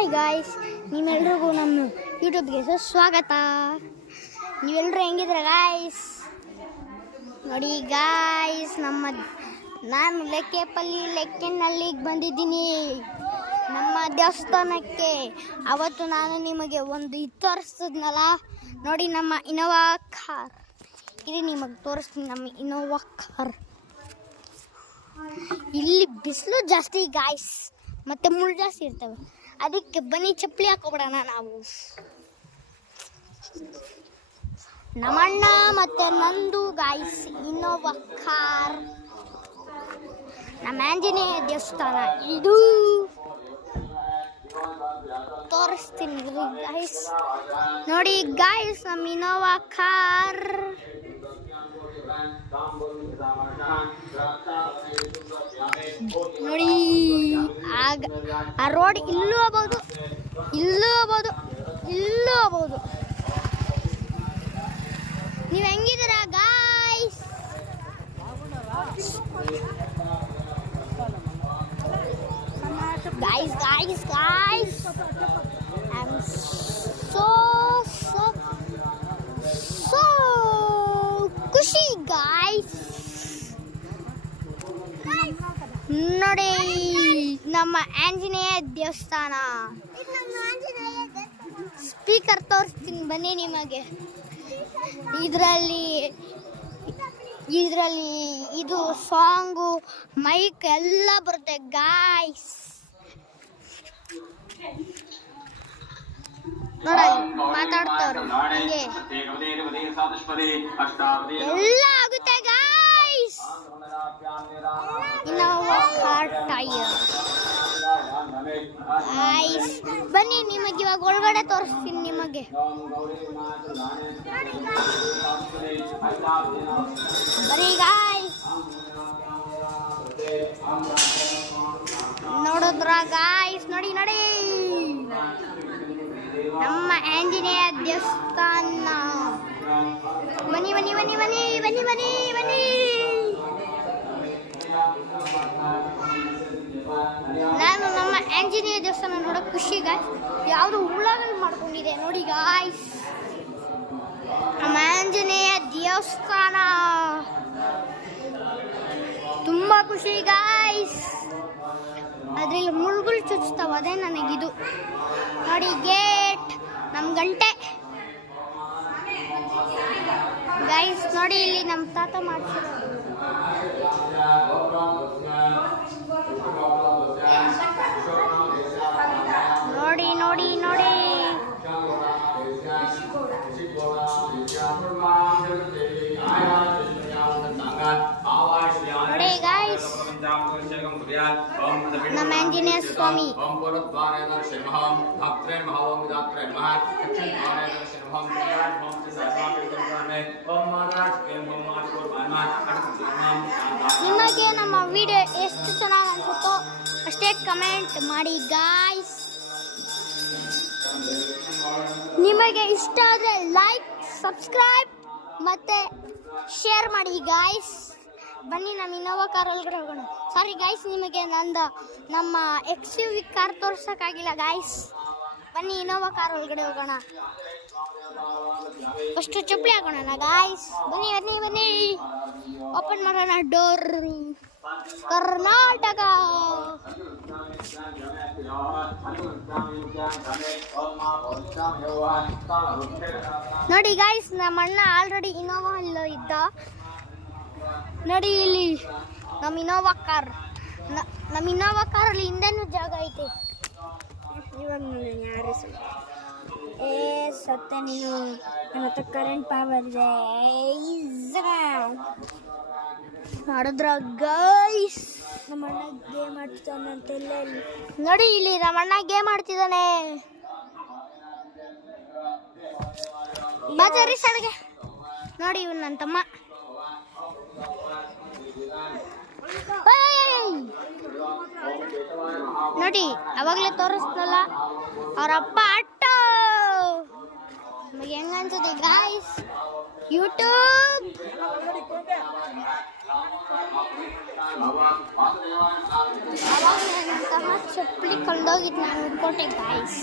Hi guys, ನಿಮ್ಮೆಲ್ರಿಗೂ ನಮ್ಮ ಯೂಟ್ಯೂಬ್ಗೆ ಸ್ವಾಗತ. ನೀವೆಲ್ಲರೂ ಹೆಂಗಿದ್ರೆ ಗಾಯ್ಸ್? ನೋಡಿ ಗಾಯ್ಸ್, ನಾನು ಲೆಕ್ಕೆನಲ್ಲಿಗೆ ಬಂದಿದ್ದೀನಿ, ನಮ್ಮ ದೇವಸ್ಥಾನಕ್ಕೆ. ಅವತ್ತು ನಾನು ನಿಮಗೆ ಒಂದು ಇದು ತೋರಿಸಿದ್ನಲ್ಲ, ನೋಡಿ ನಮ್ಮ ಇನೋವಾ ಕಾರ್. ಇಲ್ಲಿ ನಿಮಗೆ ತೋರಿಸ್ತೀನಿ ನಮ್ಮ ಇನೋವಾ ಕಾರ್. ಇಲ್ಲಿ ಬಿಸಿಲು ಜಾಸ್ತಿ ಗಾಯ್ಸ್, ಮತ್ತೆ ಮುಳ್ಳು ಜಾಸ್ತಿ ಇರ್ತವೆ, ಅದಕ್ಕೆ ಬನ್ನಿ ಚಪ್ಪಲಿ ಹಾಕೋಬಿಡೋಣ ನಾವು. ನಮ್ಮಣ್ಣ ಮತ್ತೆ ನಂದು ಗಾಯ್ಸ್ ಇನೋವಾ ಕಾರ್. ನಮ್ಮ ಆಂಜನೇಯ ದೇವಸ್ಥಾನ ಇದು, ತೋರಿಸ್ತೀನಿ ಗಾಯ್ಸ್. ನೋಡಿ ಗಾಯ್ಸ್, ನಮ್ಮ ಇನೋವಾ ಕಾರ್. ನೋಡಿ ಆ ರೋಡ್ ಇಲ್ಲೂ ಹೋಗ್ಬೋದು, ಇಲ್ಲೂ ಹೋಗ್ಬೋದು, ಇಲ್ಲೂ ಹೋಗ್ಬೋದು. ನೀವು ಹೆಂಗಿದ್ದೀರಾ guys? Guys guys guys, I am so ಖುಷಿ ಗಾಯ್ಸ್. ನೋಡಿ ನಮ್ಮ ಆಂಜನೇಯ ದೇವಸ್ಥಾನ. ಸ್ಪೀಕರ್ ತೋರಿಸ್ತೀನಿ ಬನ್ನಿ ನಿಮಗೆ. ಇದರಲ್ಲಿ ಇದು ಸಾಂಗು, ಮೈಕ್ ಎಲ್ಲ ಬರುತ್ತೆ ಗಾಯ್ಸ್. ನೋಡಲ್ಲಿ ಮಾತಾಡ್ತವ್ರು, ಹಂಗೆ ಎಲ್ಲ ಆಗುತ್ತೆ guys. Innova car tyre guys. ಬನ್ನಿ ನಿಮಗೆ ಇವಾಗ ಒಳಗಡೆ ತೋರಿಸ್ತೀನಿ ನಿಮಗೆ. ಬನ್ನಿ ಗಾಯ್ಸ್, ನೋಡಿದ್ರ ಗಾಯ್ಸ್? ನೋಡಿ ನೋಡಿ ನಮ್ಮ ಆಂಜನೇಯ ದೇವಸ್ಥಾನ. ಬನ್ನಿ ಬನ್ನಿ ಬನ್ನಿ ಬನ್ನಿ ಬನ್ನಿ ಬನ್ನಿ ಬನ್ನಿ. ನಾನು ನಮ್ಮ ಆಂಜನೇಯ ದೇವಸ್ಥಾನ ನೋಡೋಕೆ ಖುಷಿ ಗಾಯ್ಸ್. ಯಾವುದು ಉಳ್ಳಾಗಲ್ ಮಾಡ್ಕೊಂಡಿದೆ ನೋಡಿ ಗಾಯ್ಸ್, ನಮ್ಮ ಆಂಜನೇಯ ದೇವಸ್ಥಾನ. ತುಂಬ ಖುಷಿ ಗಾಯ್ಸ್. ಅದ್ರಲ್ಲಿ ಮುಳ್ಳುಗಳು ಚುಚ್ತಾವ, ಅದೇ ನನಗಿದು. ನೋಡಿ ಗೇಟ್, ನಮ್ಮ ಗಂಟೆ ಗೈಸ್. ನೋಡಿ ಇಲ್ಲಿ ನಮ್ಮ ತಾತ ಮಾಡ್ಸಿರೋದು. ನೋಡಿ ನೋಡಿ ನೋಡಿ ನೋಡಿ ಗಾಯ್ಸ್, ನಮ್ಮ ಆಂಜನೇಯ ಸ್ವಾಮಿ. ನಿಮಗೆ ನಮ್ಮ ವಿಡಿಯೋ ಎಷ್ಟು ಚೆನ್ನಾಗಿ ಅನ್ಸುತ್ತೋ ಅಷ್ಟೇ ಕಮೆಂಟ್ ಮಾಡಿ ಗಾಯ್ಸ್. ನಿಮಗೆ ಇಷ್ಟ ಆದರೆ ಲೈಕ್, ಸಬ್ಸ್ಕ್ರೈಬ್ ಮತ್ತೆ ಶೇರ್ ಮಾಡಿ ಗಾಯ್ಸ್. ಬನ್ನಿ ನಮ್ಮ ಇನೋವಾ ಕಾರ್ ಒಳಗಡೆ ಹೋಗೋಣ. ಸಾರಿ ಗಾಯ್ಸ್, ನಿಮಗೆ ನಮ್ಮ XUV ಕಾರ್ ತೋರ್ಸೋಕ್ಕಾಗಿಲ್ಲ ಗಾಯ್ಸ್. ಬನ್ನಿ ಇನೋವಾ ಕಾರ್ ಒಳಗಡೆ ಹೋಗೋಣ. ಫಸ್ಟ್ ಚಪ್ಪಲಿ ಹಾಕೋಣ ಗಾಯ್ಸ್. ಬನ್ನಿ ಬನ್ನಿ ಬನ್ನಿ, ಓಪನ್ ಮಾಡೋಣ ಡೋರ್. ಕರ್ನಾಟಕ ನೋಡಿ ಗಾಯ್ಸ್, ನಮ್ಮ ಅಣ್ಣ ಆಲ್ರೆಡಿ ಇನೋವಾ ಅಲ್ಲೋ ಇದ್ದ. ನೋಡಿ ಇಲ್ಲಿ ನಮ್ಮ ಇನೋವಾ ಕಾರ್. ನಮ್ಮ ಇನೋವಾ ಕಾರಲ್ಲಿ ಹಿಂದೆನೂ ಜಾಗ ಐತೆ. ಇವಾಗ ನೋಡಿ ಯಾರು ಸತ್ತೆ ನೀನು, ನನ್ನ ಹತ್ರ ಕರೆಂಟ್ ಪವರ್ ಇದೆ ಮಾಡಿದ್ರ ಗೈಸ್. ನಮ್ಮ ಅಣ್ಣ ಗೇಮ್ ಆಡ್ತಾನಂತೆ. ನೋಡಿ ಇಲ್ಲಿ ನಮ್ಮ ಅಣ್ಣ ಗೇಮ್ ಆಡ್ತಿದ್ದಾನೆ. ಬಾಜಾರಿ ಸಡ್ಗೆ ನೋಡಿ, ಇವನು ನನ್ನ ತಮ್ಮ. ನೋಡಿ ಅವಾಗಲೇ ತೋರಿಸ್ನಲ್ಲ ಅವರಪ್ಪ ಆಟೋ. ನಿಮಗೆ ಹೆಂಗ ಅನ್ಸುತ್ತೆ ಗಾಯ್ಸ್? ಯೂಟ್ಯೂಬ್ ಅವಾಗ ನಂತಹ ಚಪ್ಪಲಿ ಕಳ್ದೋಗಿದ್ದು ನಾನು ಹುಡ್ಕೊಟ್ಟೆ ಗಾಯ್ಸ್.